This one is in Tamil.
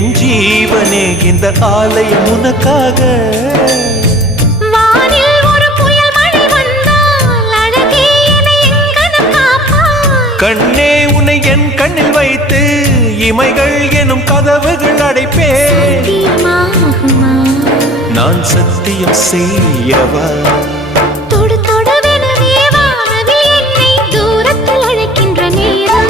என் ஜீவனே இந்த ஆலயம் உனக்காக. வானில் ஒரு புயல் மழை வந்தால் அழகே என்னை எங்கனம் காப்பாய். கண்ணே உன்னை என் கண்ணில் வைத்து இமைகள் எனும் கதவுகள் அடைப்பேன். சத்தியமாகுமா? நான் சத்தியம் செய்யவா? தொடு தொடுவெனவே வானவில் என்னை தூரத்தில் அழைக்கின்ற நேரம்.